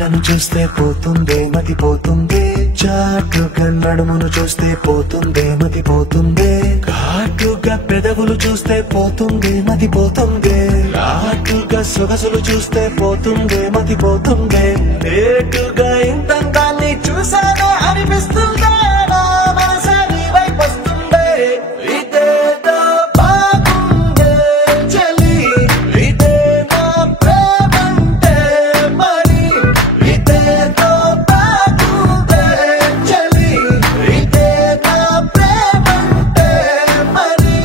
కళ్ళను చూస్తే పోతుందే మతి పోతుందే, చాటుగా నడుమును చూస్తే పోతుందే మతి పోతుందే, ఘాటుగా పెదవులు చూస్తే పోతుందే మతి పోతుందే, లాటుగా సొగసులు చూస్తే పోతుందే మతి పోతుందే, లేటుగా ఇంతంతాన్ని చూసానే అనిపిస్తుందే, నా మనసే నీ వైపు వస్తుందే. ఇదేదో బాగుందే చలి, ఇదే నా ప్రేమంటే మరి, ఇదేదో బాగుందే చలి, ఇదే నా ప్రేమంటే మరి.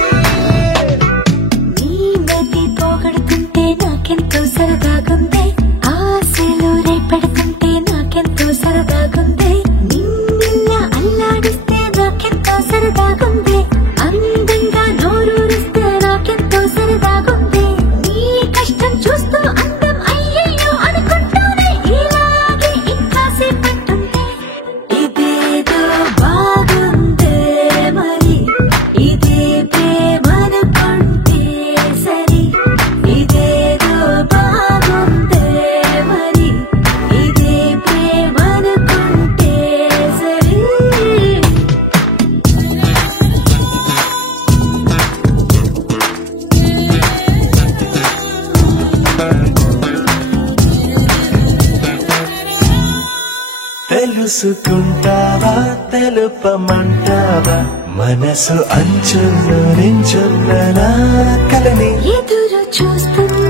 నీ మతి పోగొడుతుంటే నాకెంతో సరదాగుంది, ఆశలు రేపెడుతుంటే నాకెంతో సరదాగుంది, నిన్నెల్లా అల్లాడిస్తే నాకెంతో సరదాగుంది, అందంగా నోరూరిస్తే నాకెంతో సరదాగుంది, నీ కష్టం చూస్తూ అందం అయ్యయ్యో అనుకుంటూనే ఇలాగే ఇంకాసేపట్టుంటే. ఇదేదో బాగుందే మరి, ఇదే ప్రేమనుకుంటే సరి, ఇదేదో బాగుందే మరి, ఇదే ప్రేమనుకుంటే సరి. తెలుసుకుంటావా తెలుపమంటావా, మనసు అంచుల్లో నించున్న నా కలని ఎదురు చూస్తున్నా